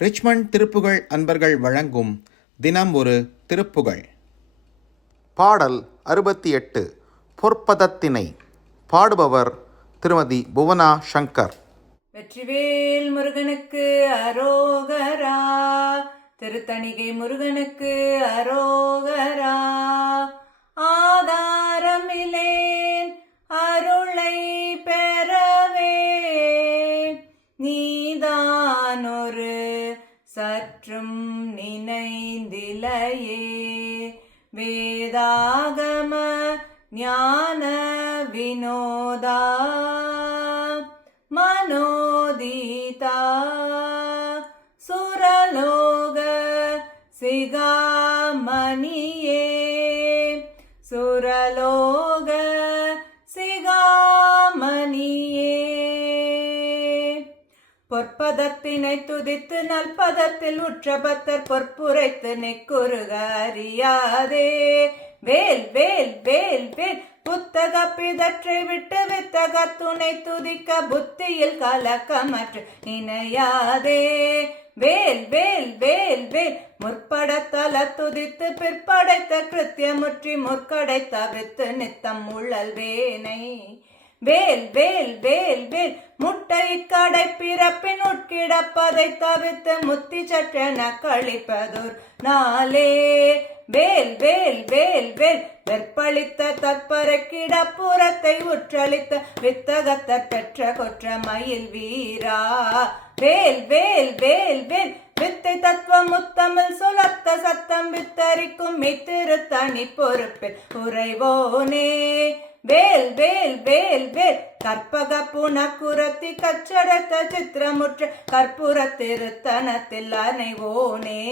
Richmond Thiruppugazh அன்பர்கள் வழங்கும் தினம் ஒரு திருப்புகழ். பாடல் 68. பொற்பதத்தினை. பாடுபவர் திருமதி புவனா சங்கர். வெற்றிவேல் முருகனுக்கு அரோகரா, திருத்தணிகை முருகனுக்கு அரோகரா. ஆதாரமிலேன் அருளை பெறவே, நீதானொரு சற்றும் நினைந்திலையே. வேதாகம ஞான வினோதா, மனோதிதா, சுரலோக சிகாமணியே. சுரலோக சிகாமணியே. பொற்பதத்தினை துதித்து நல்பதத்தில் உற்றபத்தர் பொற்புரைத்து நெக்குருக அறியாதே. வேல் வேல் வேல் வேல் புத்தக பிதற்றை விட்டு வித்தக துணை துதிக்க புத்தியில் கலக்கமற்று இணையாதே. வேல் வேல் வேல் வேல் முற்படத்தல துதித்து பிற்படைத்த கிருத்தியமுற்றி முற்கடைத்த வித்து நித்தம் உழல் வேனை. வேல் வேல் வேல் வேல் முட்டை கடை பிறப்பின் உட்கிடப்பதை தவிர்த்து முத்தி சற்றென கழிப்பதோர் நாளே. வேல் வேல் வேல் வேல் வெற்பளித்த தற்பரை கிடப்புறத்தை உற்றளித்த வித்தகத்தர் பெற்ற கொற்ற மயில் வீரா. வேல் வேல் வேல் வேல் வித்தை தத்துவம் முத்தமிழ் சுலத்த சத்தம் வித்தரிக்கும் மித்திருத்தனி பொறுப்பில் உறைவோனே. வேல் வேல் வேல் வேல் கற்பக புனக்குரத்தி கச்சடத்த சித்திரமுற்ற கற்பூர திருத்தனத்தில் அணைவோனே.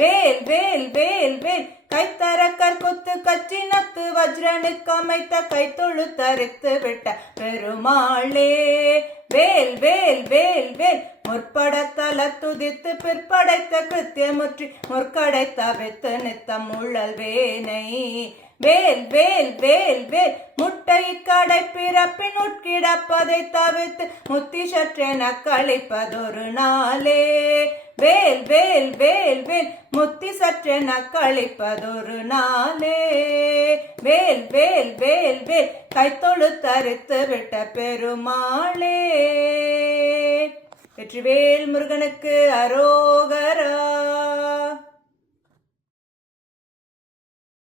வேல் வேல் வேல் வேல் கைத்தர கற்குத்து கச்சினத்து வஜ்ரனுக்கு அமைத்த கைத்தொழு தரித்து விட்ட பெருமாளே. வேல் வேல் வேல் வேல் முற்படத்தல துதித்து பிற்படைத்த கிருத்தியமுற்றி முற்கடைத்த வித்து நித்தம் உழல் வேனை. வேல் வேல் வேல் வேல் முட்டை கடை பிறப்பின் உட்கிடப்பதை தவிர்த்து முத்தி சற்றென கழிப்பதொரு நாளே. வேல் வேல் வேல் வேல் முத்தி சற்றென கழிப்பதொரு நாளே. வேல் வேல் வேல் வேல் கைத்தொழு தரித்து விட்ட பெருமாளே. வெற்றிவேல் முருகனுக்கு அரோகரா.